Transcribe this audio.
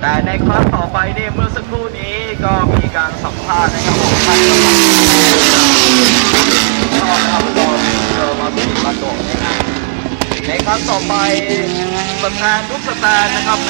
แต่ในครั้งต่อไปเนี่ยเมื่อสักครู่นี้ก็มีการสัมภาษณ์นะครับของท่านกำลังก็ทำตอนเจอมาสุดประโดดนะครับในครั้งต่อไปสแตนทุกสแตนนะครับ